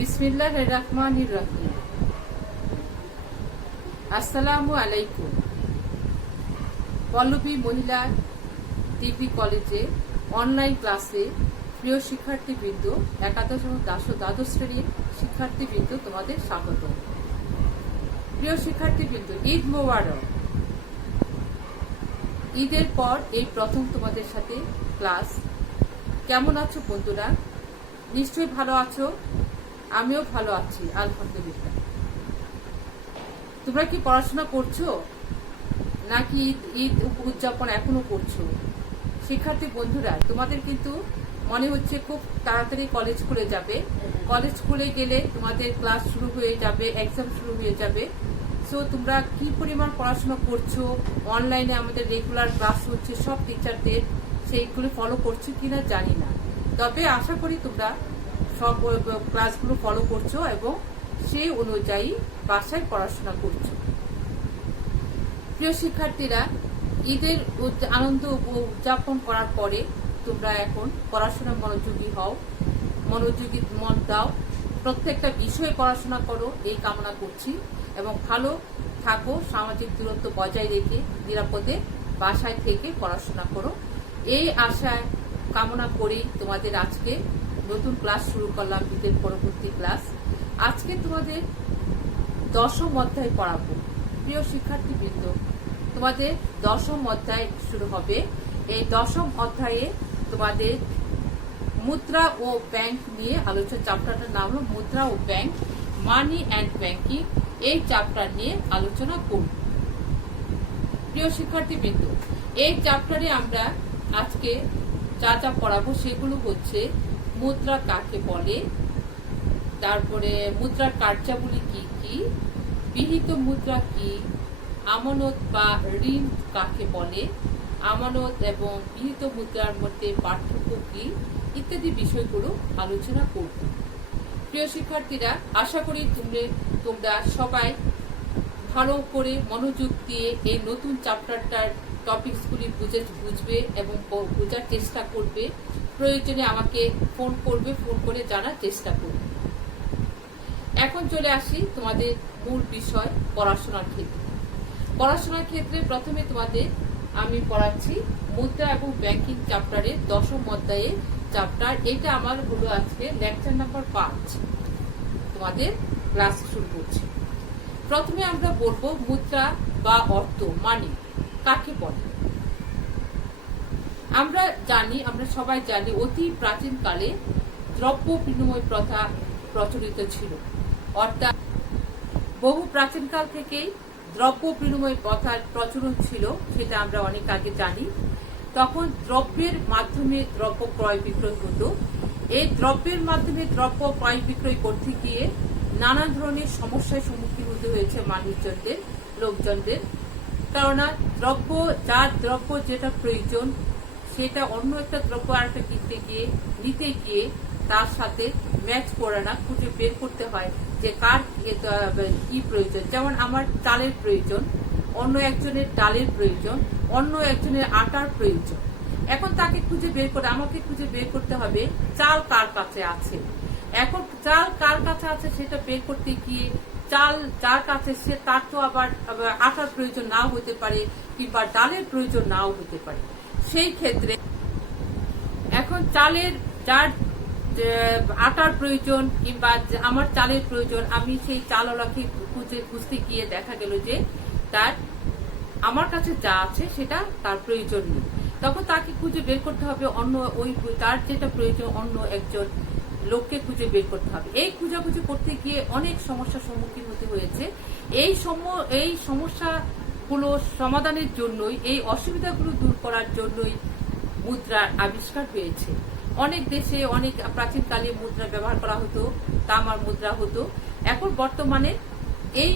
বিসমিল্লাহির রহমানির রহিম। আসসালামু আলাইকুম। পল্লবী মহিলা ডিগ্রি কলেজে অনলাইন ক্লাসে প্রিয় শিক্ষার্থীবৃন্দ, একাদশ এবং দ্বাদশ শ্রেণীর শিক্ষার্থীবৃন্দ, তোমাদের স্বাগত। প্রিয় শিক্ষার্থীবৃন্দ, ঈদ মোবারক। ঈদের পর এই প্রথম তোমাদের সাথে ক্লাস। কেমন আছো বন্ধুরা? নিশ্চয়ই ভালো আছো। আমিও ভালো আছি, আলহামদুলিল্লাহ। তোমরা কি পড়াশোনা করছো নাকি ঈদ উদযাপন এখনো করছো? শিক্ষার্থী বন্ধুরা, তোমাদের কিন্তু মনে হচ্ছে খুব তাড়াতাড়ি কলেজ খুলে যাবে। কলেজ খুলে গেলে তোমাদের ক্লাস শুরু হয়ে যাবে, এক্সাম শুরু হয়ে যাবে। সো তোমরা কি পরিমাণ পড়াশোনা করছো, অনলাইনে আমাদের রেগুলার ক্লাস হচ্ছে সব টিচারদের, সেইগুলো ফলো করছো কিনা জানি না। তবে আশা করি তোমরা সব ক্লাসগুলো ফলো করছো এবং সেই অনুযায়ী বাসায় পড়াশোনা করছো। প্রিয় শিক্ষার্থীরা, ঈদের আনন্দ উদযাপন করার পরে তোমরা এখন পড়াশোনা মনোযোগী হও, মনোযোগী মন দাও, প্রত্যেকটা বিষয়ে পড়াশোনা করো এই কামনা করছি এবং ভালো থাকো, সামাজিক দূরত্ব বজায় রেখে নিরাপদে বাসায় থেকে পড়াশোনা করো। এই আশায় কামনা করেই তোমাদের আজকে নতুন ক্লাস শুরু করলাম, ঈদের পরবর্তী ক্লাস। আজকে তোমাদের দশম অধ্যায় পড়াবো। প্রিয় শিক্ষার্থীবৃন্দ, তোমাদের দশম অধ্যায় শুরু হবে। এই দশম অধ্যায়ে তোমাদের মুদ্রা ও ব্যাংক নিয়ে আলোচনা। চ্যাপ্টারটার নাম হলো মুদ্রা ও ব্যাংক, মানি অ্যান্ড ব্যাংকিং। এই চ্যাপ্টার নিয়ে আলোচনা করব। প্রিয় শিক্ষার্থীবৃন্দ, এই চ্যাপ্টারে আমরা আজকে যা যা পড়াবো সেগুলো হচ্ছে মুদ্রা কাকে বলে, তারপরে মুদ্রার কার্যাবলী কি কি, বিহিত মুদ্রা কি, আমানত বা ঋণ কাকে বলে, আমানত এবং বিহিত মুদ্রার মধ্যে পার্থক্য কি, ইত্যাদি বিষয়গুলো আলোচনা করব। প্রিয় শিক্ষার্থীরা, আশা করি তোমরা সবাই ভালো করে মনোযোগ দিয়ে এই নতুন চ্যাপ্টারটার টপিকসগুলি বুঝবে এবং বোঝার চেষ্টা করবে। প্রয়োজনে আমাকে ফোন করবে, ফোন করে জানার চেষ্টা করবে। এখন চলে আসি তোমাদের মূল বিষয়, পড়াশোনার ক্ষেত্রে। পড়াশোনার ক্ষেত্রে প্রথমে তোমাদের আমি পড়াচ্ছি মুদ্রা এবং ব্যাংকিং চ্যাপ্টারের দশম অধ্যায়ের চ্যাপ্টার। এটা আমার হলো আজকে লেকচার নাম্বার 5। তোমাদের ক্লাস শুরু করছি। প্রথমে আমরা বলবো মুদ্রা বা অর্থ, মানি কাকে বলে। আমরা সবাই জানি অতি প্রাচীনকালে দ্রব্য বিনিময় প্রথা প্রচলিত ছিল। অর্থাৎ বহু প্রাচীনকাল থেকেই দ্রব্য বিনিময় প্রথার প্রচলন ছিল, সেটা আমরা অনেক আগে জানি। তখন দ্রব্যের মাধ্যমে দ্রব্য ক্রয় বিক্রয় হতো। এই দ্রব্যের মাধ্যমে দ্রব্য ক্রয় বিক্রয় করতে গিয়ে নানা ধরনের সমস্যার সম্মুখীন হতে হয়েছে মানুষজনদের, লোকজনদের। কেননা দ্রব্য যেটা প্রয়োজন সেটা অন্য একটা দ্রব্য আরেকটা নিতে গিয়ে তার সাথে ম্যাচ করে না, খুঁজে বের করতে হয় যে কার কি প্রয়োজন। যেমন আমার চালের প্রয়োজন, অন্য একজনের ডালের প্রয়োজন, অন্য একজনের আটার প্রয়োজন। এখন তাকে আমাকে খুঁজে বের করতে হবে চাল কার কাছে আছে। এখন চাল কার কাছে আছে সেটা বের করতে গিয়ে চাল যার কাছে সে তার তো আবার আটার প্রয়োজন নাও হতে পারে, কিংবা ডালের প্রয়োজন নাও হতে পারে। সেই ক্ষেত্রে এখন চালের যার আটার প্রয়োজন কিংবা আমার চালের প্রয়োজন, আমি সেই চালওয়ালাকে খুঁজতে গিয়ে দেখা গেল যে আমার কাছে যা আছে সেটা তার প্রয়োজন নেই। তখন তাকে খুঁজে বের করতে হবে অন্য তার যেটা প্রয়োজন অন্য একজন লোককে খুঁজে বের করতে হবে। এই খুঁজাখুঁজি করতে গিয়ে অনেক সমস্যার সম্মুখীন হতে হয়েছে। এই সমস্যাগুলো সমাধানের জন্যই, এই অসুবিধাগুলো দূর করার জন্যই মুদ্রার আবিষ্কার হয়েছে। অনেক দেশে অনেক প্রাচীনকালে মুদ্রা ব্যবহার করা হতো, তামার মুদ্রা হতো। এখন বর্তমানে এই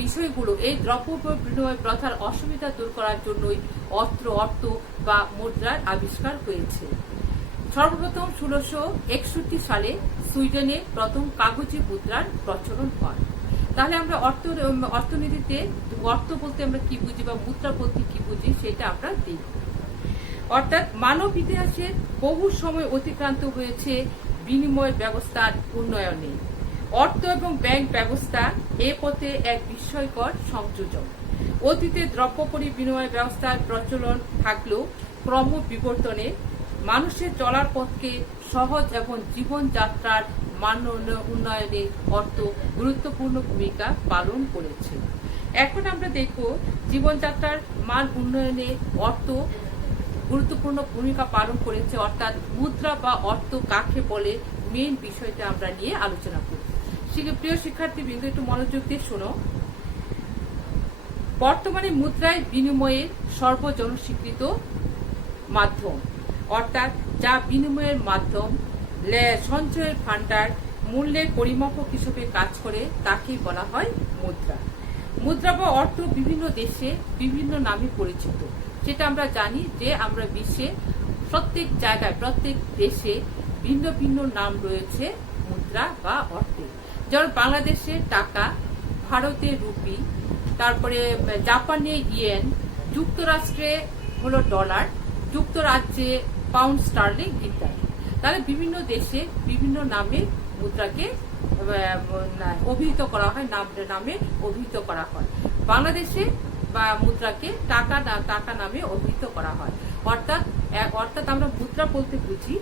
বিষয়গুলো, এই দ্রব্য বিনিময় প্রথার অসুবিধা দূর করার জন্যই অর্থ বা মুদ্রার আবিষ্কার হয়েছে। সর্বপ্রথম 1661 সালে সুইডেনে প্রথম কাগজি মুদ্রার প্রচলন হয়। তাহলে আমরা অর্থনীতিতে অর্থ বলতে আমরা কি বুঝি বা মুদ্রা বলতে কি বুঝি সেটা আমরা দেখি। অর্থাৎ মানব ইতিহাসের বহু সময় অতিক্রান্ত হয়েছে বিনিময় ব্যবস্থার উন্নয়নে। অর্থ এবং ব্যাংক ব্যবস্থা এ পথে এক বিস্ময়কর সংযোজন। অতীতে দ্রব্য বিনিময় ব্যবস্থার প্রচলন থাকলেও ক্রম বিবর্তনে মানুষের চলার পথকে সহজ এবং জীবনযাত্রার মান উন্নয়নে অর্থ গুরুত্বপূর্ণ ভূমিকা পালন করেছে। এখন আমরা দেখব জীবনযাত্রার মান উন্নয়নে অর্থ গুরুত্বপূর্ণ ভূমিকা পালন করেছে, অর্থাৎ মুদ্রা বা অর্থ কাকে বলে, মেইন বিষয়টা আমরা নিয়ে আলোচনা করব। প্রিয় শিক্ষার্থীবৃন্দ, একটু মনোযোগ দিয়ে শোনো। বর্তমানে মুদ্রায় বিনিময়ের সর্বজনস্বীকৃত মাধ্যম, অর্থাৎ যা বিনিময়ের মাধ্যম, সঞ্চয়ের ভান্ডার, মূল্যের পরিমাপক হিসেবে কাজ করে, তাকে বলা হয় মুদ্রা। মুদ্রা বা অর্থ বিভিন্ন দেশে বিভিন্ন নামে পরিচিত, যেটা আমরা জানি যে আমরা বিশ্বে প্রত্যেক জায়গায় প্রত্যেক দেশে ভিন্ন ভিন্ন নাম রয়েছে মুদ্রা বা অর্থের। যেমন বাংলাদেশে টাকা, ভারতে রুপি, তারপরে জাপানে ইয়েন, যুক্তরাষ্ট্রে হলো ডলার, যুক্তরাজ্যে পাউন্ড স্টার্লিং ইত্যাদি। তাহলে বিভিন্ন দেশে বিভিন্ন নামে মুদ্রাকে অভিহিত করা হয়, নামে অভিহিত করা হয়। বাংলাদেশে বা মুদ্রাকে টাকা নামে অভিহিত করা হয়। অর্থাৎ আমরা মুদ্রা বলতে বুঝি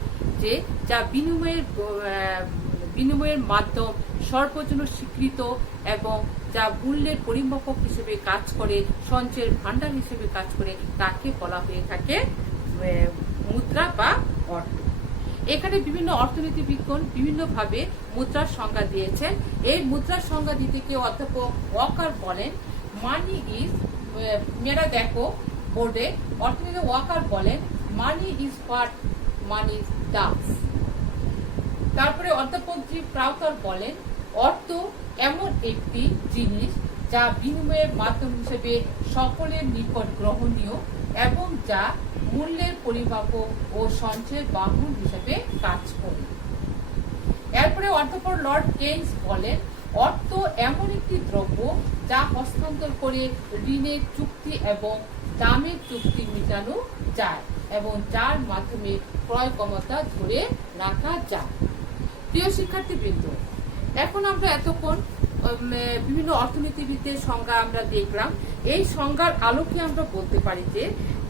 যে যা বিনিময়ের মাধ্যম, সর্বজন স্বীকৃত এবং যা মূল্যের পরিমাপক হিসেবে কাজ করে, সঞ্চয়ের ভান্ডার হিসেবে কাজ করে, তাকে বলা হয়ে থাকে মুদ্রা বা অর্থ। এখানে বিভিন্ন অর্থনীতিবিদগণ বিভিন্নভাবে মুদ্রার সংজ্ঞা দিয়েছেন। এই মুদ্রার সংজ্ঞা দিতে কেউ অধ্যাপক ওয়াকার বলেন, মানি ইজ, মেয়েরা দেখো বোর্ডে, অর্থনীতি ওয়াকার বলেন money is what money does. তারপরে অধ্যাপক জি প্রাউতার বলেন অর্থ এমন একটি জিনিস যা বিনিময়ের মাধ্যম হিসেবে সকলের নিকট গ্রহণীয় এবং যা মূল্যের পরিমাপক ও সঞ্চয়ের বাহন হিসেবে কাজ করে। এরপরে অধ্যাপক লর্ড কেইন্স বলেন অর্থ এমন একটি দ্রব্য যা হস্তান্তর করে ঋণের চুক্তি এবং দামের চুক্তি মেটানো যায় এবং যার মাধ্যমে ক্রয় ক্ষমতা ধরে রাখা যায়। প্রিয় শিক্ষার্থীবৃন্দ, এখন আমরা এতক্ষণ বিভিন্ন অর্থনীতিবিদদের সংজ্ঞা আমরা দেখলাম। এই সংজ্ঞার আলোকে আমরা বলতে পারি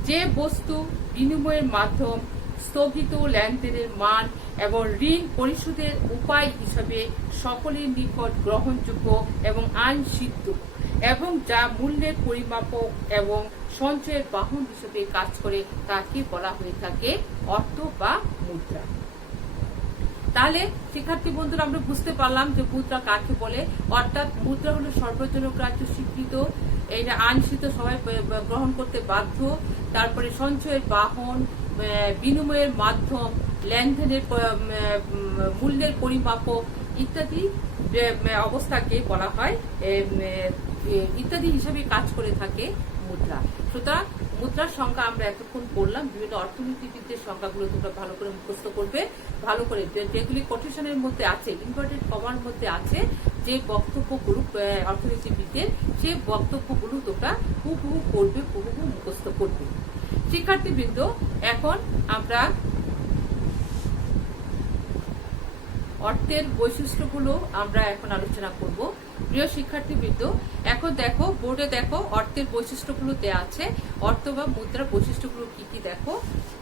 যে বস্তু বিনিময়ের মাধ্যম, স্থগিত লেনদেনের মান এবং ঋণ পরিশোধের উপায় হিসাবে সকলের নিকট গ্রহণযোগ্য এবং আইন সিদ্ধ এবং যা মূল্যের পরিমাপক এবং সঞ্চয়ের বাহন হিসেবে কাজ করে, তাকে বলা হয়ে থাকে অর্থ বা মুদ্রা। তাহলে শিক্ষার্থী বন্ধুরা, আমরা বুঝতে পারলাম যে মুদ্রা কাকে বলে। অর্থাৎ মুদ্রা হলো সর্বজনগ্রাহ্য স্বীকৃত, এটা আইনসিদ্ধ, সবাই গ্রহণ করতে বাধ্য। তারপরে সঞ্চয়ের বাহন, বিনিময়ের মাধ্যম, লেনদেনের মূল্যের পরিমাপক ইত্যাদি অবস্থাকে বলা হয় ইত্যাদি হিসাবে কাজ করে থাকে মুদ্রা। সুতরাং মুদ্রার সংখ্যা আমরা এতক্ষণ পড়লাম। বিভিন্ন অর্থনীতিবিদদের সংখ্যাগুলো তোমরা ভালো করে মুখস্থ করবে, ভালো করে যেগুলি কোটেশনের মধ্যে আছে, ইনভার্টেড কমার মধ্যে আছে যে বক্তব্যগুলো অর্থনীতিবিদদের, সেই বক্তব্যগুলো তোমরা হুবহু পড়বে, হুবহু মুখস্থ করবে। শিক্ষার্থীবৃন্দ, এখন আমরা অর্থের বৈশিষ্ট্যগুলো আমরা এখন আলোচনা করব। প্রিয় শিক্ষার্থীবৃন্দ, এখন দেখো বোর্ডে দেখো অর্থের বৈশিষ্ট্যগুলো দেওয়া আছে। অর্থ বা মুদ্রার বৈশিষ্ট্যগুলো কি কি দেখো,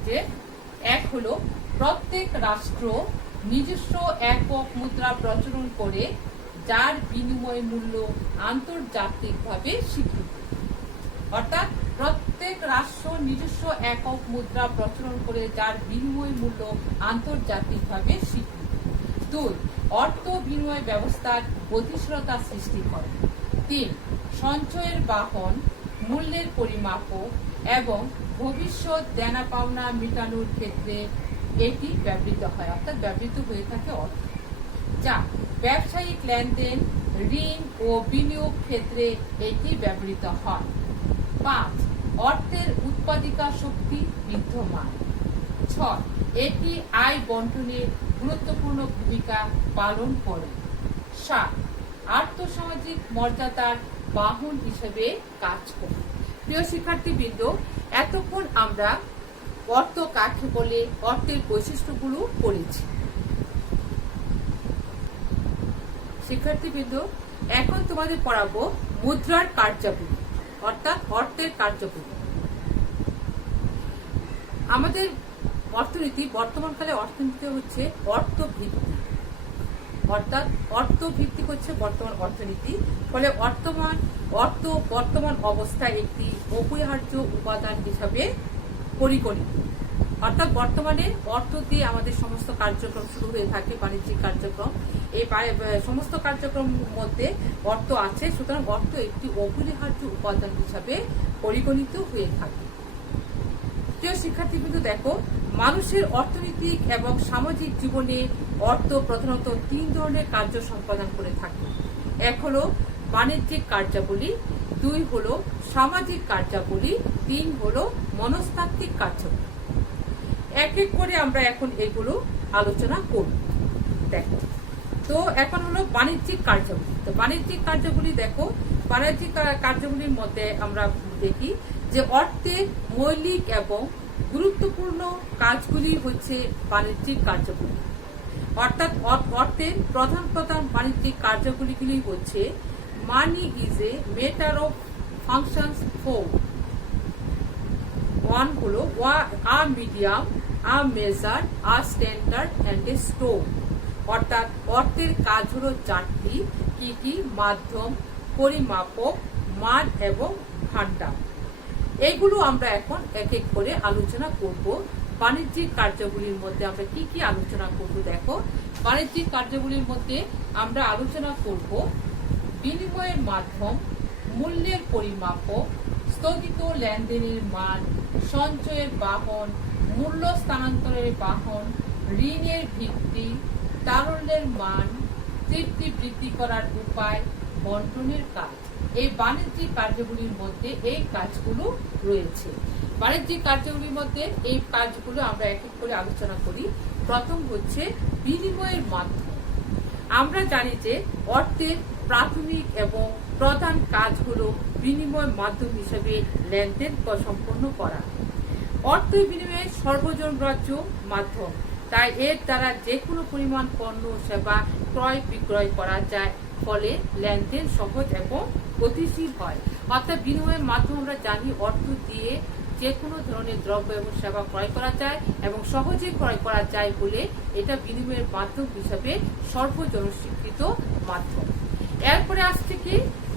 যে এক হলো প্রত্যেক রাষ্ট্র নিজস্ব একক মুদ্রা প্রচলন করে যার বিনিময় মূল্য আন্তর্জাতিকভাবে স্বীকৃত। অর্থাৎ প্রত্যেক রাষ্ট্র নিজস্ব একক মুদ্রা প্রচলন করে যার বিনিময় মূল্য আন্তর্জাতিকভাবে স্বীকৃত। 2. অর্থ বিনিময় ব্যবস্থার গতিশীলতা সৃষ্টি করে। 3. সঞ্চয়ের বাহন, মূল্যের পরিমাপক এবং ভবিষ্যৎ দেনা পাওনা মেটানোর ক্ষেত্রে এটি ব্যবহৃত হয়, অর্থাৎ ব্যবহৃত হয়ে থাকে অর্থ। 4. ব্যবসায়িক লেনদেন, ঋণ ও বিনিয়োগ ক্ষেত্রে এটি ব্যবহৃত হয়। 5. অর্থের উৎপাদিকা শক্তি বিদ্যমান। 6. এটি আয় বন্টনে গুরুত্বপূর্ণ ভূমিকা পালন করে। 7. আর্থসামাজিক মর্যাদার বাহন হিসেবে কাজ করে। প্রিয় শিক্ষার্থীবৃন্দ, এতক্ষণ আমরা অর্থ কাকে বলে, অর্থের বৈশিষ্ট্যগুলো পড়েছি। শিক্ষার্থীবৃন্দ, এখন তোমাদের পড়াবো মুদ্রার কার্যাবলী, অর্থাৎ অর্থের কার্যাবলী। আমাদের অর্থনীতি, বর্তমানকালে অর্থনীতি হচ্ছে অর্থভিত্তিক, অর্থাৎ অর্থভিত্তিক হচ্ছে বর্তমান অর্থনীতি। ফলে বর্তমান অবস্থায় একটি অপরিহার্য উপাদান হিসাবে পরিগণিত। অর্থাৎ বর্তমানে অর্থ দিয়ে আমাদের সমস্ত কার্যক্রম শুরু হয়ে থাকে, বাণিজ্যিক কার্যক্রম। এই সমস্ত কার্যক্রম মধ্যে অর্থ আছে, সুতরাং অর্থ একটি অপরিহার্য উপাদান হিসাবে পরিগণিত হয়ে থাকে। প্রিয় শিক্ষার্থীবৃন্দ, দেখো, মানুষের অর্থনৈতিক এবং সামাজিক জীবনে অর্থ প্রধানত 3 ধরনের কার্য সম্পাদন করে থাকে। 1 হলো বাণিজ্যিক কার্যাবলী, 2 হলো সামাজিক কার্যাবলী, 3 হলো মনস্তাত্ত্বিক কার্যাবলী। এক এক করে আমরা এখন এগুলো আলোচনা করব। দেখো, তো এখন হলো বাণিজ্যিক কার্যাবলী। তো বাণিজ্যিক কার্যাবলী, দেখো, বাণিজ্যিক কার্যাবলীর মধ্যে আমরা দেখি যে অর্থের মৌলিক এবং গুরুত্বপূর্ণ কাজগুলি হচ্ছে বাণিজ্যিক কার্যাবলী। অর্থাৎ অর্থের প্রধান বাণিজ্যিক কার্যাবলীগুলি হচ্ছে money is a matter of functions four. 1 হলো আ medium, a measure, a standard and a store. অর্থাৎ অর্থের কাজ হলো 4টি। কি? মাধ্যম, পরিমাপক, মান এবং ভাণ্ডার। এইগুলো আমরা এখন এক এক করে আলোচনা করব। বাণিজ্যিক কার্যাবলীর মধ্যে আমরা কি কি আলোচনা করব? দেখো, বাণিজ্যিক কার্যাবলীর মধ্যে আমরা আলোচনা করব বিনিময়ের মাধ্যম, মূল্যের পরিমাপক, স্থগিত লেনদেনের মান, সঞ্চয়ের বাহন, মূল্য স্থানান্তরের বাহন, ঋণের ভিত্তি, তারল্যের মান, তৃপ্তি বৃদ্ধি করার উপায়, বন্টনের কাজ। এই বাণিজ্যিক কার্যগুলির মধ্যে এই কাজগুলো রয়েছে। বাণিজ্যিক কার্যগুলির মধ্যে এই কাজগুলো আমরা এক এক করে আলোচনা করি। প্রথম হচ্ছে বিনিময়ের মাধ্যম। আমরা জানি যে অর্থের প্রাথমিক এবং প্রধান কাজ হলো বিনিময় মাধ্যম হিসেবে লেনদেন সম্পন্ন করা। অর্থ বিনিময়ের সর্বজনগ্রাহ্য মাধ্যম, তাই এর দ্বারা যে কোনো পরিমাণ পণ্য সেবা ক্রয় বিক্রয় করা যায়, ফলে লেনদেন সহজ এবং গতিশীল হয়। অর্থাৎ বিনিময়ের মাধ্যম আমরা জানি অর্থ দিয়ে যে কোনো ধরনের দ্রব্য এবং সেবা ক্রয় করা যায় এবং সহজে ক্রয় করা যায় বলে এটা বিনিময়ের মাধ্যম হিসাবে সর্বজনস্বীকৃত মাধ্যম। এরপরে আসছে কি?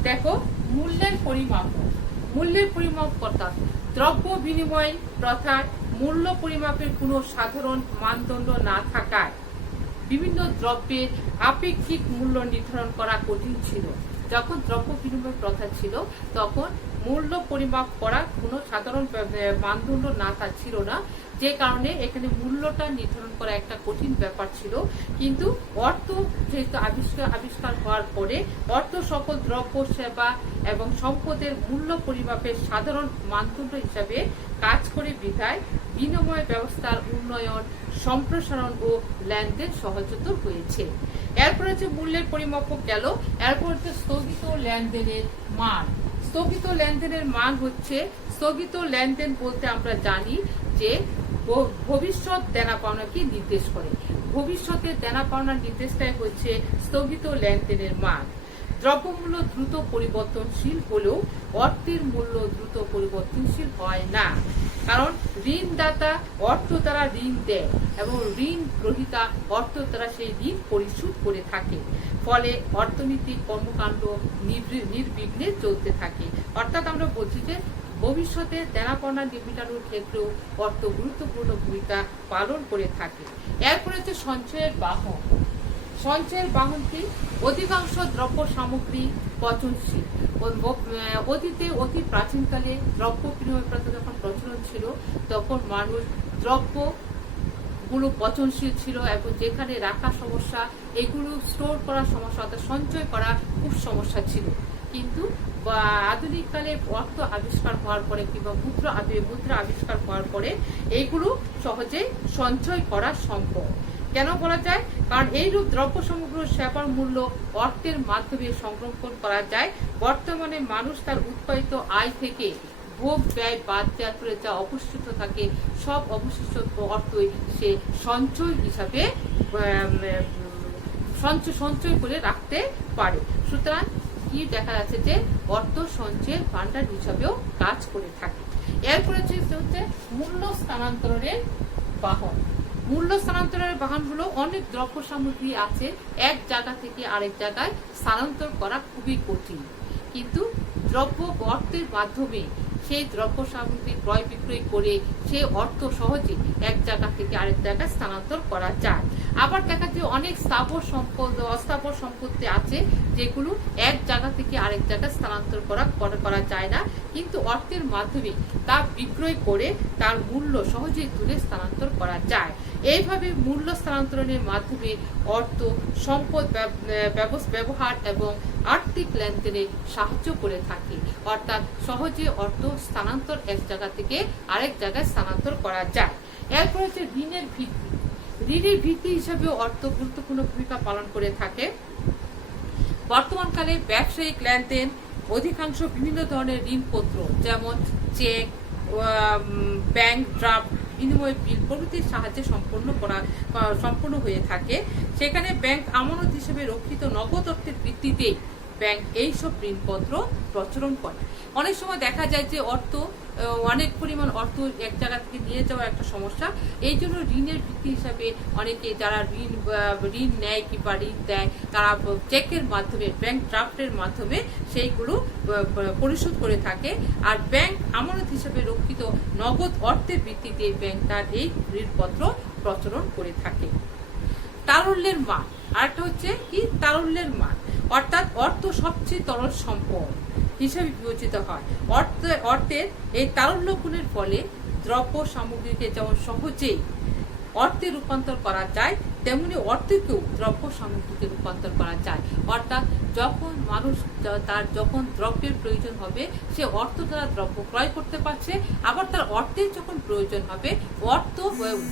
দেখো, মূল্যের পরিমাপক। মূল্যের পরিমাপকতা দ্রব্য বিনিময় প্রথার মূল্য পরিমাপের কোনো সাধারণ মানদণ্ড না থাকায় বিভিন্ন দ্রব্যের আপেক্ষিক মূল্য নির্ধারণ করা কঠিন ছিল। যখন দ্রব্য বিনিময় প্রথা ছিল তখন মূল্য পরিমাপ করা কোনো সাধারণ মানদণ্ড না ছিল না, যে কারণে এখানে মূল্যটা নির্ধারণ করা একটা কঠিন ব্যাপার ছিল। কিন্তু অর্থ যেহেতু আবিষ্কার হওয়ার পরে অর্থ সকল দ্রব্য সেবা এবং সম্পদের মূল্য পরিমাপের সাধারণ মানদণ্ড হিসাবে কাজ করে বিধায় বিনিময় ব্যবস্থার উন্নয়ন, সম্প্রসারণ ও লেনদেন সহজতর হয়েছে। এরপর হচ্ছে মূল্যের পরিমাপক গেল। এরপর হচ্ছে স্থগিত লেনদেনের মান। স্থগিত লেনদেনের মান হচ্ছে, স্থগিত লেনদেন বলতে আমরা জানি যে ভবিষ্যৎ দেনা পাওনাকে নির্দেশ করে। ভবিষ্যতের দেনা পাওনার নির্দেশটাই হচ্ছে স্থগিত লেনদেনের মান। দ্রব্যমূল্য দ্রুত পরিবর্তনশীল হলেও অর্থের মূল্য দ্রুত পরিবর্তনশীল হয় না, কারণ ঋণদাতা অর্থ দ্বারা ঋণ দেয় এবং ঋণ গ্রহীতা অর্থ দ্বারা সেই ঋণ পরিশোধ করে থাকে। ফলে অর্থনৈতিক কর্মকাণ্ড নির্বিঘ্নে চলতে থাকে। অর্থাৎ আমরা বলছি যে ভবিষ্যতে দেনা পাওনা মেটানোর ক্ষেত্রেও অর্থ গুরুত্বপূর্ণ ভূমিকা পালন করে থাকে। এরপরে হচ্ছে সঞ্চয়ের বাহন। সঞ্চয়ের বাহনটি অধিকাংশ দ্রব্য সামগ্রী পচনশীল। অতীতে অতি প্রাচীনকালে দ্রব্য বিনিময় প্রথা যখন প্রচলন ছিল তখন মানুষ দ্রব্যগুলো পচনশীল ছিল এবং যেখানে রাখা সমস্যা, এগুলো স্টোর করার সমস্যা, অর্থাৎ সঞ্চয় করা খুব সমস্যা ছিল। কিন্তু আধুনিক কালে অর্থ আবিষ্কার হওয়ার পরে কিংবা মুদ্রা আবিষ্কার হওয়ার পরে এইগুলো সহজে সঞ্চয় করা সম্ভব। কেন বলা যায়? কারণ এইরূপ দ্রব্য সামগ্রী সেবার মূল্য অর্থের মাধ্যমে সংরক্ষণ করা যায়। বর্তমানে মানুষ তার উৎপাদিত আয় থেকে ভোগ ব্যয় বাদ দেওয়ার পরে যা অবশিষ্ট থাকে সব অবশিষ্ট অর্থই সে সঞ্চয় হিসাবে সঞ্চয় করে রাখতে পারে। সুতরাং কি দেখা যাচ্ছে যে অর্থ সঞ্চয়ের ভান্ডার হিসাবেও কাজ করে থাকে। এরপরে হচ্ছে মূল্য স্থানান্তরের বাহন। মূল্য স্থানান্তরের বাহনগুলো অনেক দ্রব্য সামগ্রী আছে এক জায়গা থেকে আরেক জায়গায় স্থানান্তর করা খুবই কঠিন, কিন্তু দ্রব্য অর্থের মাধ্যমে সেই দ্রব্য সামগ্রী ক্রয় বিক্রয় করে সেই অর্থ সহজে এক জায়গা থেকে আরেক জায়গায় স্থানান্তর করা যায়। আবার দেখা যায় অনেক স্থাবর সম্পদ অস্থাবর সম্পত্তি আছে যেগুলো এক জায়গা থেকে আরেক জায়গায় স্থানান্তর করা যায় না, কিন্তু অর্থের মাধ্যমে তা বিক্রয় করে তার মূল্য সহজেই তুলে স্থানান্তর করা যায়। এইভাবে মূল্য স্থানান্তরণের মাধ্যমে অর্থ সম্পদ ব্যবহার এবং আর্থিক লেনদেনে সাহায্য করে থাকে, অর্থাৎ সহজে অর্থ স্থানান্তর এক জায়গা থেকে আরেক জায়গায় স্থানান্তর করা যায়। এরপর হচ্ছে ঋণের ভিত্তি। ঋণের ভিত্তি হিসাবে অর্থ গুরুত্বপূর্ণ ভূমিকা পালন করে থাকে। বর্তমানকালে ব্যবসায়িক লেনদেন অধিকাংশ বিভিন্ন ধরনের ঋণপত্র যেমন চেক, ব্যাংক ড্রাফট, বিনিময় বিল প্রভৃতির সাহায্যে সম্পূর্ণ হয়ে থাকে। সেখানে ব্যাংক আমানত হিসেবে রক্ষিত নগদ অর্থের ভিত্তিতে ব্যাংক এইসব ঋণপত্র প্রচলন করে। অনেক সময় দেখা যায় যে অনেক পরিমাণ অর্থ এক জায়গা থেকে নিয়ে যাওয়া একটা সমস্যা, এই জন্য ঋণের ভিত্তি হিসাবে অনেকে যারা ঋণ নেয় কিংবা ঋণ দেয় তারা চেকের মাধ্যমে, ব্যাংক ড্রাফটের মাধ্যমে সেইগুলো পরিশোধ করে থাকে। আর ব্যাংক আমানত হিসাবে রক্ষিত নগদ অর্থের ভিত্তিতে ব্যাংক তার এই ঋণপত্র প্রচলন করে থাকে। তারল্যের মান। আরেকটা হচ্ছে কি তারল্যের মান, অর্থাৎ অর্থ সবচেয়ে তরল সম্পদ হিসাবে বিবেচিত হয়। অর্থের এই তারল্য গুণের ফলে দ্রব্য সামগ্রীকে যেমন সহজেই অর্থে রূপান্তর করা যায়, তেমনি অর্থকেও দ্রব্য সামগ্রীতে রূপান্তর করা যায়। অর্থাৎ যখন মানুষ যখন দ্রব্যের প্রয়োজন হবে সে অর্থ দ্বারা দ্রব্য ক্রয় করতে পারছে, আবার তার অর্থের যখন প্রয়োজন হবে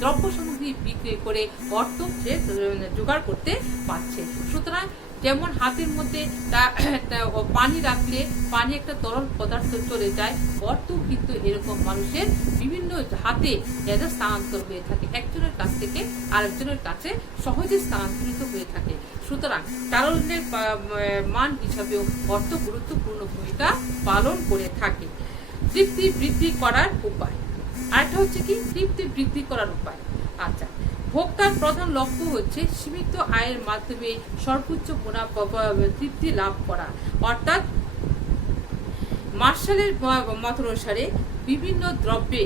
দ্রব্য সামগ্রী বিক্রি করে অর্থ সে জোগাড় করতে পারছে। সুতরাং যেমন হাতের মধ্যে পানি রাখলে পানি একটা তরল পদার্থ চলে যায়, অর্থ কিন্তু এরকম মানুষের বিভিন্ন হাতে স্থানান্তর হয়ে থাকে, একজনের কাছ থেকে আরেকজনের কাছে সহজে স্থানান্তরিত হয়ে থাকে। সুতরাং তারল্যের মান হিসাবেও অর্থ গুরুত্বপূর্ণ ভূমিকা পালন করে থাকে। তৃপ্তি বৃদ্ধি করার উপায়। আরেকটা হচ্ছে কি তৃপ্তি বৃদ্ধি করার উপায়। আচ্ছা, ভোক্তার প্রধান লক্ষ্য হচ্ছে সীমিত আয়ের মাধ্যমে সর্বোচ্চ তৃপ্তি লাভ করা। অর্থাৎ মার্শালের মত অনুসারে বিভিন্ন দ্রব্যে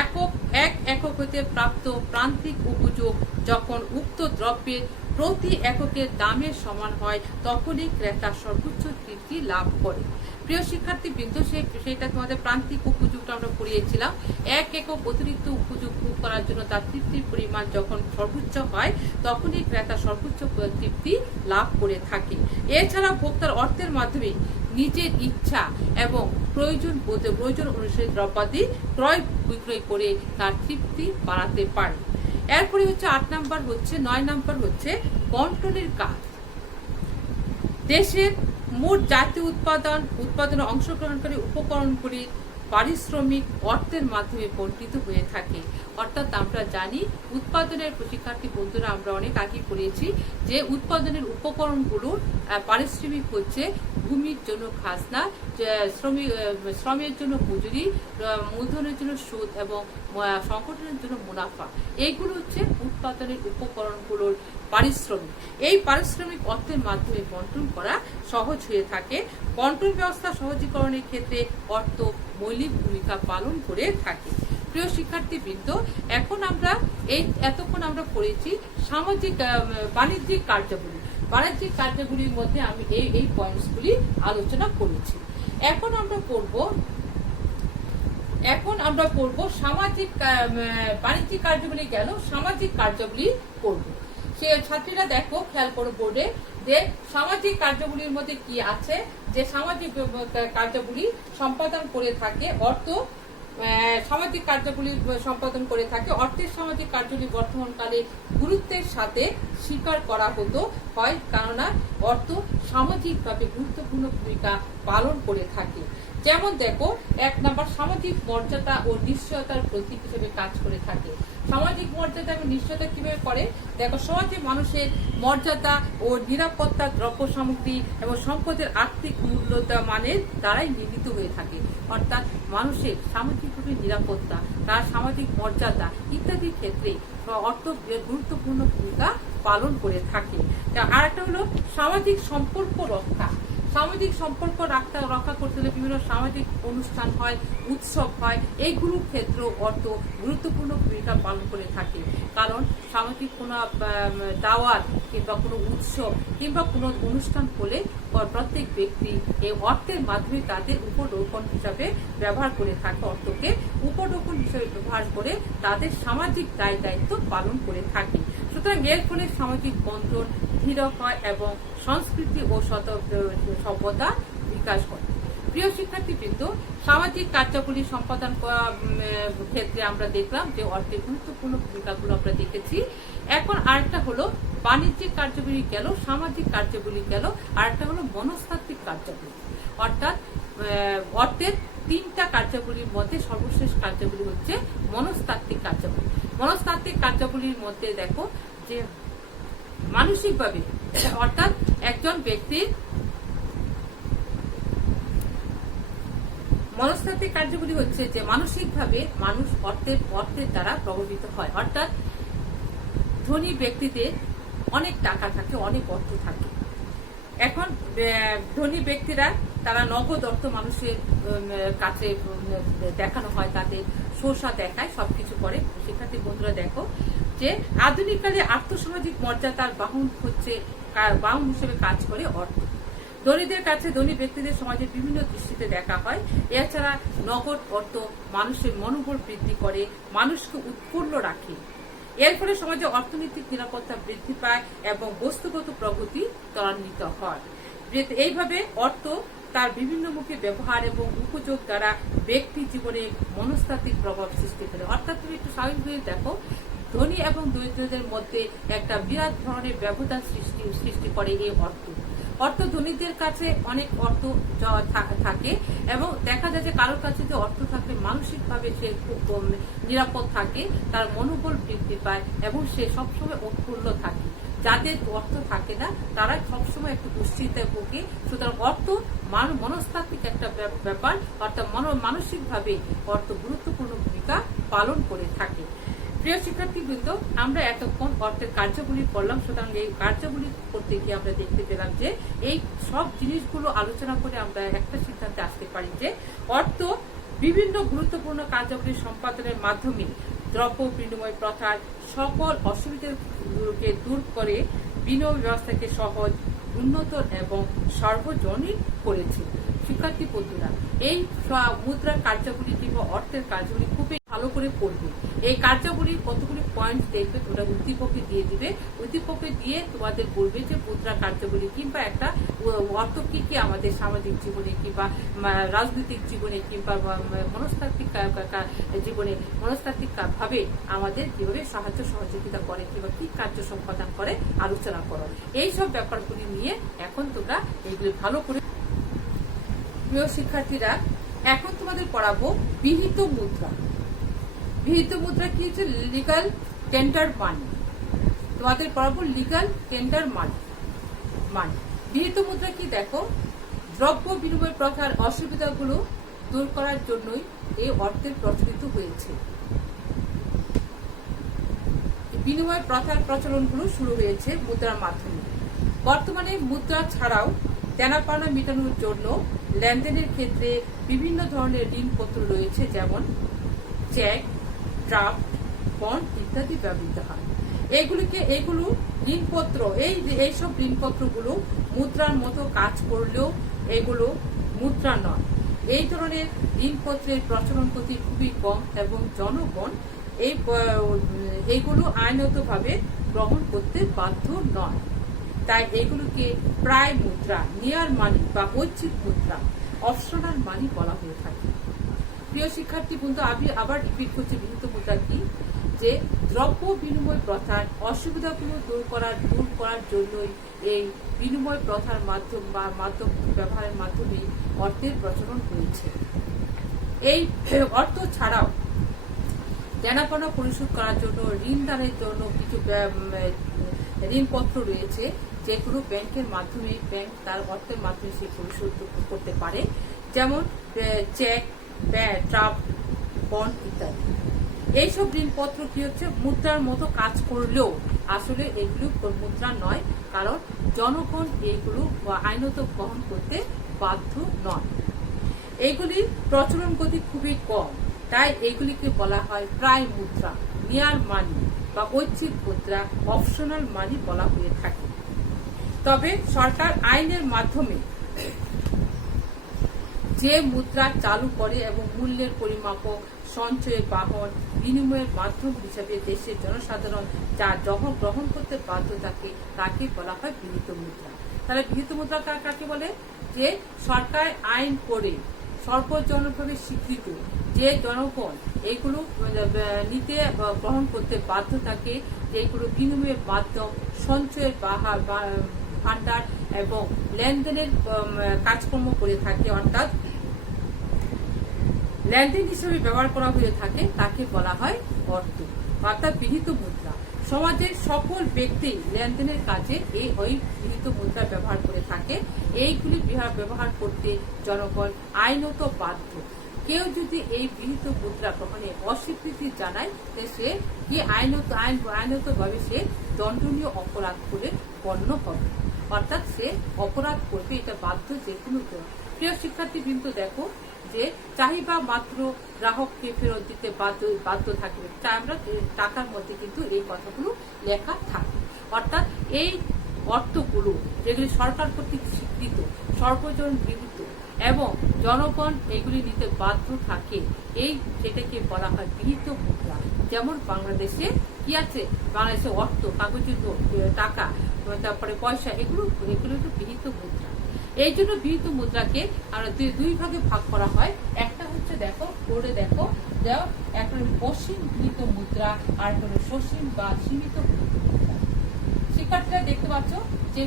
এক একক হতে প্রাপ্ত প্রান্তিক উপযোগ যখন উক্ত দ্রব্যের প্রতি এককের দামের সমান হয় তখনই ক্রেতা সর্বোচ্চ তৃপ্তি লাভ করে। প্রিয় শিক্ষার্থী বৃন্দ, সেটা তোমাদের প্রান্তিক উপযোগটা আমরা পড়িয়েছিলাম। এক একক অতিরিক্ত উপযোগ ভোগ করার জন্য তার তৃপ্তির পরিমাণ যখন সর্বোচ্চ হয় তখনই ক্রেতা সর্বোচ্চ তৃপ্তি লাভ করে থাকে। এছাড়া ভোক্তার অর্থের মাধ্যমে নিজের ইচ্ছা এবং প্রয়োজন অনুসারে দ্রব্যাদি ক্রয় বিক্রয় করে তার তৃপ্তি বাড়াতে পারে। এরপরে হচ্ছে 9 নাম্বার হচ্ছে বন্টনের কাজ। দেশের মোট জাতীয় উৎপাদনে অংশগ্রহণকারী উপকরণগুলি পারিশ্রমিক অর্থের মাধ্যমে বণ্টিত হয়ে থাকে। অর্থাৎ আমরা জানি উৎপাদনের শিক্ষার্থী বন্ধুরা আমরা অনেক আগে পড়েছি যে উৎপাদনের উপকরণগুলো পারিশ্রমিক হচ্ছে ভূমির জন্য খাজনা, শ্রমের জন্য মজুরি, মূলধনের জন্য সুদ এবং সংগঠনের জন্য মুনাফা। এইগুলো হচ্ছে উৎপাদনের উপকরণগুলোর পারিশ্রমিক। এই পারিশ্রমিক অর্থের মাধ্যমে বন্টন করা সহজ হয়ে থাকে। বন্টন ব্যবস্থা সহজীকরণের ক্ষেত্রে অর্থ মৌলিক ভূমিকা পালন করে থাকে। প্রিয় শিক্ষার্থীবৃন্দ, এতক্ষণ আমরা পড়েছি সামাজিক বাণিজ্যিক কার্যাবলী। বাণিজ্যিক কার্যাবলীর মধ্যে আমি এই পয়েন্টসগুলি আলোচনা করেছি। এখন আমরা পড়ব সামাজিক বাণিজ্যিক কার্যাবলী গেল, সামাজিক কার্যাবলী পড়ব। সে ছাত্রীরা দেখো, খেয়াল করো বোর্ডে যে সামাজিক কার্যাবলীর মধ্যে কি আছে। যে সামাজিক কার্যাবলী সম্পাদন করে থাকে অর্থের সামাজিক কার্যাবলী বর্তমানকালে গুরুত্বের সাথে স্বীকার করা হতো হয়, কেননা অর্থ সামাজিকভাবে গুরুত্বপূর্ণ ভূমিকা পালন করে থাকে। যেমন দেখো, 1 নম্বর সামাজিক মর্যাদা ও নিশ্চয়তার প্রতীক হিসেবে কাজ করে থাকে। সামাজিক মর্যাদা এবং নিশ্চয়তা কিভাবে করে দেখো, সমাজে মানুষের মর্যাদা ও নিরাপত্তা দ্রব্য সামগ্রী এবং সম্পদের আর্থিক মূল্য মানের দ্বারাই নির্মিত হয়ে থাকে। অর্থাৎ মানুষের সামাজিকভাবে নিরাপত্তা, তার সামাজিক মর্যাদা ইত্যাদি ক্ষেত্রে অর্থ গুরুত্বপূর্ণ ভূমিকা পালন করে থাকে। আর একটা হলো সামাজিক সম্পর্ক রক্ষা। সামাজিক সম্পর্ক রক্ষা করতে হলে বিভিন্ন সামাজিক অনুষ্ঠান হয়, উৎসব হয়, এইগুলোর ক্ষেত্রেও অর্থ গুরুত্বপূর্ণ ভূমিকা পালন করে থাকে। কারণ সামাজিক কোনো দাওয়াত কিংবা কোনো উৎসব কিংবা কোনো অনুষ্ঠান হলে প্রত্যেক ব্যক্তি এই অর্থের মাধ্যমে তাদের উপঢৌকন হিসাবে ব্যবহার করে থাকে। অর্থকে উপঢৌকন হিসাবে ব্যবহার করে তাদের সামাজিক দায় দায়িত্ব পালন করে থাকে। সুতরাং এর ফলে সামাজিক বন্ধন দৃঢ় হয় এবং সংস্কৃতি ও সভ্যতা বিকাশ হয়। প্রিয় শিক্ষার্থীবৃন্দ, সামাজিক কার্যাবলী সম্পাদন করার ক্ষেত্রে আমরা দেখলাম যে অর্থের গুরুত্বপূর্ণ ভূমিকাগুলো আমরা দেখেছি। এখন আরেকটা হলো বাণিজ্যিক কার্যাবলী গেল, সামাজিক কার্যাবলী গেল, আরেকটা হলো মনস্তাত্ত্বিক কার্যাবলী। অর্থাৎ অর্থের 3টা কার্যাবলীর মধ্যে সর্বশেষ কার্যাবলী হচ্ছে মনস্তাত্ত্বিক কার্যাবলী। মনস্তাত্ত্বিক কার্যাবলীর মধ্যে দেখো যে মানসিকভাবে, অর্থাৎ একজন ব্যক্তির মনস্তাত্ত্বিক কার্যগুলি হচ্ছে যে মানসিকভাবে মানুষ অর্থের দ্বারা প্রভাবিত হয়। অর্থাৎ ধনী ব্যক্তিদের অনেক টাকা থাকে, অনেক অর্থ থাকে। এখন ধনী ব্যক্তিরা তারা নগদ অর্থ মানুষের কাছে দেখানো হয়, তাদের শোষা দেখায়, সবকিছু করে। শিক্ষার্থী বন্ধুরা দেখো যে আধুনিক কালে আর্থসামাজিক মর্যাদার বাহন হিসেবে কাজ করে অর্থ। ধনীদের কাছে ধনী ব্যক্তিদের সমাজের বিভিন্ন দৃষ্টিতে দেখা হয়। এছাড়া নগদ অর্থ মানুষের মনোবল বৃদ্ধি করে, মানুষকে উৎফুল্ল রাখে। এর ফলে সমাজে অর্থনৈতিক নিরাপত্তা বৃদ্ধি পায় এবং বস্তুগত প্রগতি ত্বরান্বিত হয়। এইভাবে অর্থ তার বিভিন্নমুখী ব্যবহার এবং উপযোগ দ্বারা ব্যক্তি জীবনে মনস্তাত্ত্বিক প্রভাব সৃষ্টি করে। অর্থাৎ তুমি একটু স্বাভাবিকভাবে দেখো, ধনী এবং দরিদ্রদের মধ্যে একটা বিরাট ধরনের ব্যবধান সৃষ্টি করে এই অর্থ। ধনীদের কাছে অনেক অর্থ থাকে এবং দেখা যায় যে কারোর কাছে যে অর্থ থাকলে মানসিকভাবে সে খুব নিরাপদ থাকে, তার মনোবল বৃদ্ধি পায় এবং সে সবসময় উৎফুল্ল থাকে। যাদের অর্থ থাকে না তারা সবসময় একটু দুশ্চিন্তায় ভোগে। সুতরাং অর্থ মনস্তাত্ত্বিক একটা ব্যাপার, অর্থাৎ মানসিকভাবে অর্থ গুরুত্বপূর্ণ ভূমিকা পালন করে থাকে। প্রিয় শিক্ষার্থীবৃন্দ, আমরা এতক্ষণ অর্থের কার্যগুলি পড়লাম। সুতরাং এই কার্যগুলি করতে গিয়ে আমরা দেখতে পেলাম যে এই সব জিনিসগুলো আলোচনা করে আমরা একটা সিদ্ধান্তে আসতে পারি যে অর্থ বিভিন্ন গুরুত্বপূর্ণ কার্যগুলি সম্পাদনের মাধ্যমে দ্রব্য বিনিময় প্রথার সকল অসুবিধাগুলোকে দূর করে বিনিময় ব্যবস্থাকে সহজ, উন্নত এবং সর্বজনীন করেছে। শিক্ষার্থী বন্ধুরা, এই মুদ্রা কার্যগুলি কিংবা অর্থের কার্যগুলি খুবই ভালো করে পড়বে। এই কার্যগুলির কতগুলি পয়েন্ট দেখবে, তোমরা উদ্দীপকে দিয়ে দিবে। উদ্দীপকে দিয়ে তোমাদের বলবে যে মুদ্রা কার্যগুলি কিংবা একটা অর্থ কি কি আমাদের সামাজিক জীবনে কিংবা রাজনৈতিক জীবনে কিংবা মনস্তাত্ত্বিক জীবনে মনস্তাত্ত্বিক ভাবে আমাদের কিভাবে সাহায্য সহযোগিতা করে কিংবা কি কার্য সম্পাদন করে আলোচনা করো। এইসব ব্যাপারগুলি নিয়ে এখন তোমরা এইগুলি ভালো করে। প্রিয় শিক্ষার্থীরা, এখন তোমাদের পড়াবো বিহিত মুদ্রা। বিহিত মুদ্রা কি হচ্ছে? লিগাল টেন্ডার মানি। তোমাদের পড়াবো লিগাল টেন্ডার মানি। বিহিত মুদ্রা কি দেখো, দ্রব্য বিনিময় প্রথার অসুবিধাগুলো দূর করার জন্যই এই অর্থের প্রচলিত হয়েছে। বিনিময় প্রথার প্রচলনগুলো শুরু হয়েছে মুদ্রার মাধ্যমে। বর্তমানে মুদ্রা ছাড়াও দেনাপাওনা মেটানোর জন্য লেনদেনের ক্ষেত্রে বিভিন্ন ধরনের ঋণপত্র রয়েছে, যেমন চেক, ড্রাফট, বন্ড ইত্যাদি ব্যবহৃত হয়। এগুলো ঋণপত্র, এইসব ঋণপত্রগুলো মুদ্রার মতো কাজ করলেও এগুলো মুদ্রা নয়। এই ধরনের ঋণপত্রের প্রচলন গতি খুবই কম এবং জনগণ এইগুলো আইনগতভাবে গ্রহণ করতে বাধ্য নয়। তাই এগুলোকে প্রায় মুদ্রা, নিয়ার মানি বা ঐচ্ছিক মুদ্রা, অপশনাল মানি বলা হয়ে থাকে। প্রিয় শিক্ষার্থী বন্ধু, আমি আবার রিপিট করছি বিহিত মুদ্রা কি। যে দ্রব্য বিনিময় প্রথার অসুবিধাগুলো দূর করার জন্যই এই বিনিময় প্রথার মাধ্যম ব্যবহারের মাধ্যমে অর্থের প্রচলন হয়েছে। এই অর্থ ছাড়াও দেনাপাওনা পরিশোধ করার জন্য ঋণ দানের জন্য কিছু ঋণপত্র রয়েছে, যেগুলো ব্যাংকের মাধ্যমে ব্যাংক তার অর্থের মাধ্যমে সে পরিশোধ করতে পারে, যেমন চেক, ড্রাফট, বন্ড ইত্যাদি। এইসব ঋণপত্র কি হচ্ছে, মুদ্রার মতো কাজ করলেও আসলে এগুলো মুদ্রা নয়, কারণ জনগণ এগুলো আইনত গ্রহণ করতে বাধ্য নয়। এইগুলির প্রচলন গতি খুবই কম, তাই এগুলিকে বলা হয় প্রায় মুদ্রা, নিয়ার মানি বা ঐচ্ছিক মুদ্রা, অপশনাল মানি বলা হয়ে থাকে। তবে সরকার আইনের মাধ্যমে যে মুদ্রা চালু করে এবং মূল্যের পরিমাপক, সঞ্চয়ের বাহন, বিনিময়ের মাধ্যম হিসেবে দেশের জনসাধারণ যা গ্রহণ করতে বাধ্য থাকে তাকে বলা হয় গৃহীত মুদ্রা। তাহলে গৃহীত মুদ্রা কাকে বলে? যে সরকার আইন করে সর্বজনভাবে স্বীকৃত, যে জনগণ এইগুলো নিতে গ্রহণ করতে বাধ্য থাকে, যেগুলো বিনিময়ের মাধ্যম, সঞ্চয়ের ভান্ডার এবং লেনদেনের কাজকর্ম করে থাকে, অর্থাৎ লেনদেন হিসেবে ব্যবহার করা হয়ে থাকে, তাকে বলা হয় অর্থ, অর্থাৎ গৃহীত মুদ্রা। সমাজের সকল ব্যক্তি লেনদেনের কাজে ওই গৃহীত মুদ্রা ব্যবহার করে থাকে। এইগুলি ব্যবহার করতে জনগণ আইনত বাধ্য। কেউ যদি এই গৃহীত মুদ্রা গ্রহণে অস্বীকৃতি জানায়, সে কি আইনতভাবে সে দণ্ডনীয় অপরাধ বলে গণ্য হবে, অর্থাৎ সে অপরাধ করবে, এটা বাধ্য যে কোনো। প্রিয় শিক্ষার্থীবৃন্দ, দেখো যে চাহিদা মাত্র গ্রাহককে ফেরত দিতে বাধ্য থাকবে, তাই আমরা টাকার মধ্যে কিন্তু এই কথাগুলো লেখা থাকে। অর্থাৎ এই অর্থগুলো যেগুলি সরকার কর্তৃক স্বীকৃত, সর্বজন গৃহীত এবং জনগণ এগুলি নিতে বাধ্য থাকে, সেটাকে বলা হয় গৃহীত মুদ্রা। যেমন বাংলাদেশে কি আছে, বাংলাদেশে অর্থ, কাগজের টাকা, তারপরে পয়সা, এগুলো গৃহীত মুদ্রা। এই জন্য গৃহীত মুদ্রাকে আমরা দুই ভাগে ভাগ করা হয়। একটা হচ্ছে দেখো, একটা অসীম গৃহীত মুদ্রা, আর একটা হলো সসীম বা সীমিত গৃহীত মুদ্রা। শিক্ষার্থীরা দেখতে পাচ্ছ যে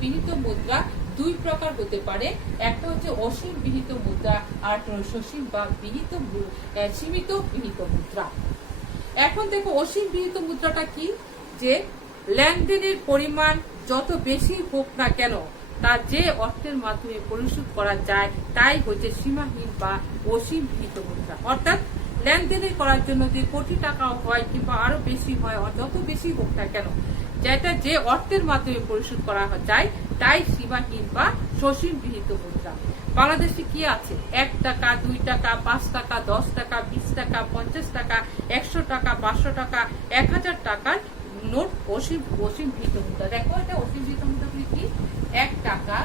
গৃহীত মুদ্রা দুই প্রকার হতে পারে, একটা হচ্ছে অসীম গৃহীত মুদ্রা, আর একটা হলো সসীম বা সীমিত গৃহীত মুদ্রা। এখন দেখো অসীম গৃহীত মুদ্রাটা কি, যে লেনদেনের পরিমাণ যত বেশি হোক না কেন, তা যে অর্থের মাধ্যমে পরিশোধ করা যায় তাই হচ্ছে সীমাহীন বা অসীম গৃহীত মুদ্রা। অর্থাৎ লেনদেনের করার জন্য যে কোটি টাকা হয় কিংবা আরো বেশি হয়, যত বেশি হোক না কেন, যেটা যে অর্থের মাধ্যমে পরিশোধ করা যায় তাই সীমাহীন বা সসীম গৃহীত মুদ্রা। বাংলাদেশে কি আছে, 1 টাকা, 2 টাকা, 5 টাকা, 10 টাকা, 20 টাকা, 50 টাকা, 100 টাকা, 500 টাকা, 1000 টাকার নোট অসীম গৃহীত মুদ্রা। দেখো এটা অসীম গৃহীত মুদ্রাগুলি কি, 1 টাকা,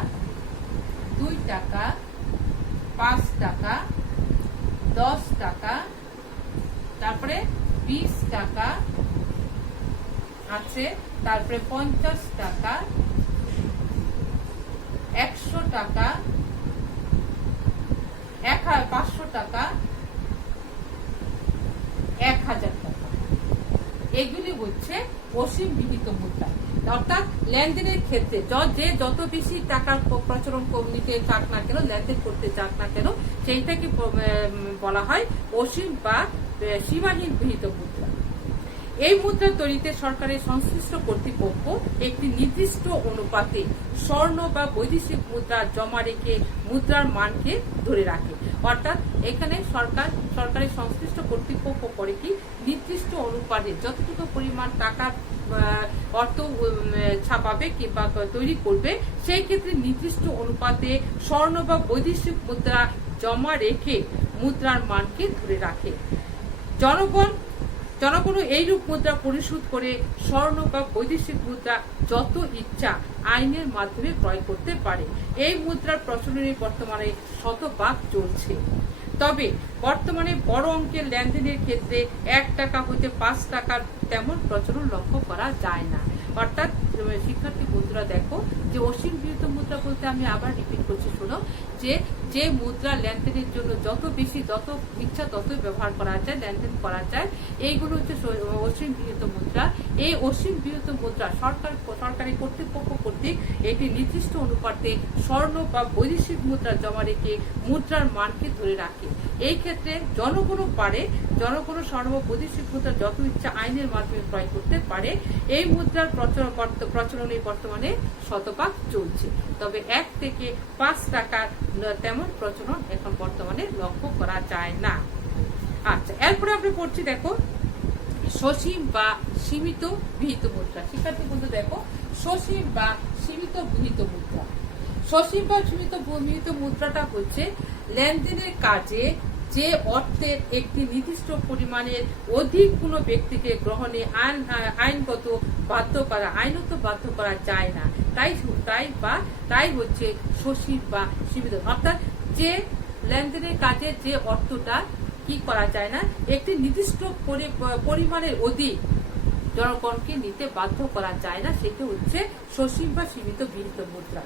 2 টাকা, 5 টাকা, 10 টাকা, তারপরে 20 টাকা আছে, তারপরে 50 টাকা, 100 টাকা, 500 টাকা, 1000 টাকা। এগুলি হচ্ছে অসীম গৃহীত মুদ্রা। অর্থাৎ লেনদেনের ক্ষেত্রে যে যত বেশি টাকার প্রচলন নিতে চাক না কেন, লেনদেন করতে চাক না কেন, সেইটাকে বলা হয় অসীম বা সীমাহীন গৃহীত মুদ্রা। এই মুদ্রা তৈরিতে সরকারের সংশ্লিষ্ট কর্তৃপক্ষ একটি নির্দিষ্ট অনুপাতে স্বর্ণ বা বৈদেশিক মুদ্রা জমা রেখে মুদ্রার মানকে ধরে রাখে। অর্থাৎ এখানে সরকারের সংশ্লিষ্ট কর্তৃপক্ষ করে কি, নির্দিষ্ট অনুপাতে যতটুকু পরিমাণ টাকা অর্থ ছাপাবে কিংবা তৈরি করবে, সেই ক্ষেত্রে নির্দিষ্ট অনুপাতে স্বর্ণ বা বৈদেশিক মুদ্রা জমা রেখে মুদ্রার মানকে ধরে রাখে। জনগণ এইরূপ মুদ্রা পরিশোধ করে স্বর্ণ বা বৈদেশিক মুদ্রা যত ইচ্ছা আইনের মাধ্যমে ক্রয় করতে পারে। এই মুদ্রার প্রচলনে বর্তমানে শতভাগ চলছে। তবে বর্তমানে বড় অঙ্কের লেনদেনের ক্ষেত্রে 1 টাকা হতে 5 টাকার তেমন প্রচলন লক্ষ্য করা যায় না। অর্থাৎ শিক্ষার্থী বন্ধুরা দেখো যে অসীম গৃহীত মুদ্রা বলতে আমি আবার রিপিট করছি, শোনো, যে মুদ্রা লেনদেনের জন্য যত বেশি যত ইচ্ছা ততই ব্যবহার করা যায়, লেনদেন করা যায়, এইগুলো হচ্ছে অসীম গৃহীত মুদ্রা। এই অসীম গৃহীত মুদ্রা সরকারি কর্তৃপক্ষ কর্তৃক একটি নির্দিষ্ট অনুপাতে স্বর্ণ বা বৈদেশিক মুদ্রা জমা রেখে মুদ্রার মানকে ধরে রাখে। এই ক্ষেত্রে জনগণও স্বর্ণ বা বৈদেশিক মুদ্রা যত ইচ্ছা আইনের মাধ্যমে ক্রয় করতে পারে। এই মুদ্রার প্রচলনে বর্তমানে শতভাগ চলছে, তবে 1 থেকে 5 টাকার তেমন প্রচলন এখন বর্তমানে লক্ষ্য করা যায় না। আচ্ছা, এরপরে আমরা পড়ছি, দেখো, সসীম বা সীমিত গৃহীত মুদ্রা। শিক্ষার্থী বন্ধু দেখো, সসীম বা সীমিত গৃহীত মুদ্রা। সসীম বা সীমিত গৃহীত মুদ্রাটা হচ্ছে লেনদেনের কাজে যে অর্থের একটি নির্দিষ্ট পরিমাণের অধিক কোনো ব্যক্তিকে গ্রহণে আইনত বাধ্য করা যায় না, তাই হচ্ছে সসীম বা সীমিত। অর্থাৎ যে লেনদেনের কাজে যে অর্থটা কি করা যায় না, একটি নির্দিষ্ট পরিমাণের অধিক জনগণকে নিতে বাধ্য করা যায় না, সেটা হচ্ছে সসীম বা সীমিত গৃহীত মুদ্রা।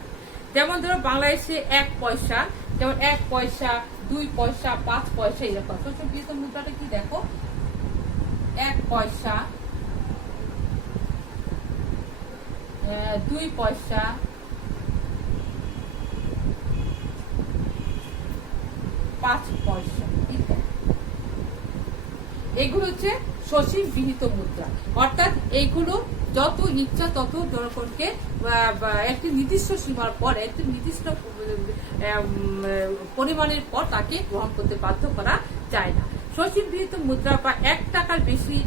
যেমন ধরো বাংলাদেশে 1 পয়সা, যেমন 1 পয়সা, 2 পয়সা, 5 পয়সা, এরকম সসীম গৃহীত মুদ্রাটা কি দেখো, 1 পয়সা, 2 পয়সা, 5 পয়সা ইত্যাদি। এগুলো হচ্ছে সসীম গৃহীত মুদ্রা। অর্থাৎ এইগুলো যত ইচ্ছা তত জনগণকে একটি নির্দিষ্ট সীমার পর, একটি নির্দিষ্ট পরিমাণের পর তাকে গ্রহণ করতে বাধ্য করা যায় না। সসীম গৃহীত মুদ্রা বা 1 টাকার বেশি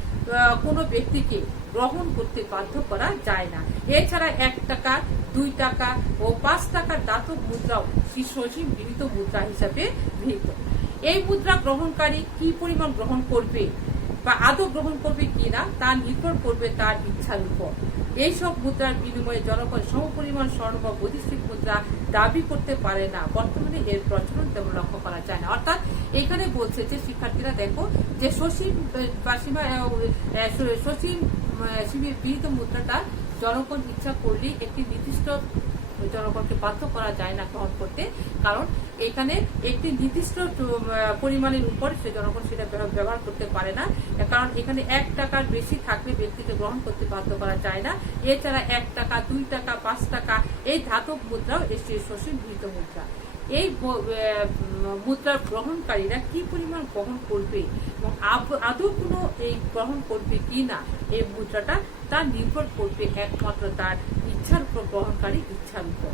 কোনো ব্যক্তিকে গ্রহণ করতে বাধ্য করা যায় না। এছাড়া 1 টাকা, 2 টাকা ও 5 টাকার দাতব মুদ্রাও সসীম গৃহীত মুদ্রা হিসাবে গৃহীত। এই মুদ্রা গ্রহণকারী কি পরিমাণ গ্রহণ করবে বা আদৌ গ্রহণ করবে কিনা তা নির্ভর করবে তার ইচ্ছার উপর। এইসব মুদ্রার বিনিময়ে জনগণ সমপরিমাণ স্বর্ণ বা বৈদেশিক মুদ্রা দাবি করতে পারে না। বর্তমানে এর প্রচলন তেমন লক্ষ্য করা যায় না। অর্থাৎ এখানে বলছে যে শিক্ষার্থীরা দেখো, যে সসীম গৃহীত মুদ্রাটা জনগণ ইচ্ছা করলেই একটি নির্দিষ্ট জনগণকে বাধ্য করা যায় না গ্রহণ করতে, কারণ এখানে একটি নির্দিষ্ট পরিমাণের উপর সে জনগণ সেটা ব্যবহার করতে পারে না, কারণ এখানে 1 টাকার বেশি থাকলে ব্যক্তিকে গ্রহণ করতে বাধ্য করা যায় না। এছাড়া 1 টাকা, 2 টাকা, 5 টাকা এই ধাতব মুদ্রাও এসে সসীম গৃহীত মুদ্রা। এই মুদ্রার গ্রহণকারীরা কি পরিমাণ গ্রহণ করবে এবং আদৌ কোনো এই গ্রহণ করবে কি না এই মুদ্রাটা, তা নির্ভর করবে একমাত্র তার ইচ্ছার উপর, গ্রহণকারী ইচ্ছার উপর।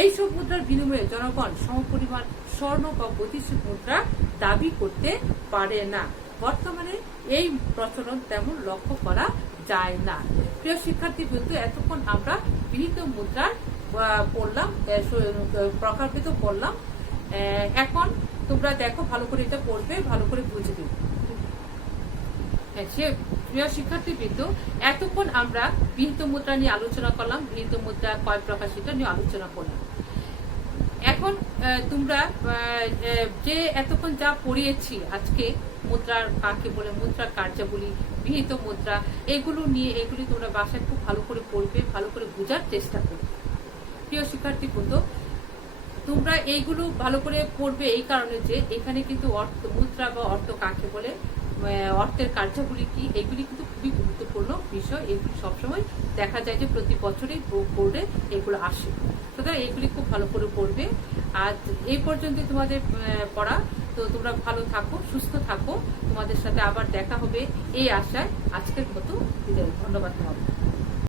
এইসব মুদ্রার বিনিময়ে জনগণ সমপরিমাণ স্বর্ণ বা বৈদেশিক মুদ্রা দাবি করতে পারে না। বর্তমানে এই প্রচলন তেমন লক্ষ্য করা যায় না। প্রিয় শিক্ষার্থী বন্ধু, এতক্ষণ আমরা গৃহীত মুদ্রার পড়লাম, প্রকারভেদ পড়লাম। এখন তোমরা দেখো, ভালো করে এটা পড়বে, ভালো করে বুঝবে। প্রিয় শিক্ষার্থীবৃন্দ, এতক্ষণ আমরা গৃহীত মুদ্রা নিয়ে আলোচনা করলাম, গৃহীত মুদ্রা কয় প্রকার সেটা নিয়ে আলোচনা করলাম। এখন তোমরা যে এতক্ষণ যা পড়িয়েছি আজকে, মুদ্রার কাকে বলে, মুদ্রার কার্যাবলী, গৃহীত মুদ্রা, এগুলি তোমরা বাসায় খুব ভালো করে পড়বে, ভালো করে বোঝার চেষ্টা করবে। প্রিয় শিক্ষার্থীবৃন্দ, তোমরা এইগুলো ভালো করে পড়বে এই কারণে যে এখানে কিন্তু মুদ্রা বা অর্থ কাকে বলে, অর্থের কার্যাবলী কি, এগুলি কিন্তু খুবই গুরুত্বপূর্ণ বিষয়। এগুলি সবসময় দেখা যায় যে প্রতি বছরই বোর্ডে এগুলো আসে, সুতরাং এগুলি খুব ভালো করে পড়বে। আর এই পর্যন্ত তোমাদের পড়া, তো তোমরা ভালো থাকো, সুস্থ থাকো, তোমাদের সাথে আবার দেখা হবে এই আশায় আজকের মতো বিদায়। ধন্যবাদ তোমাদের।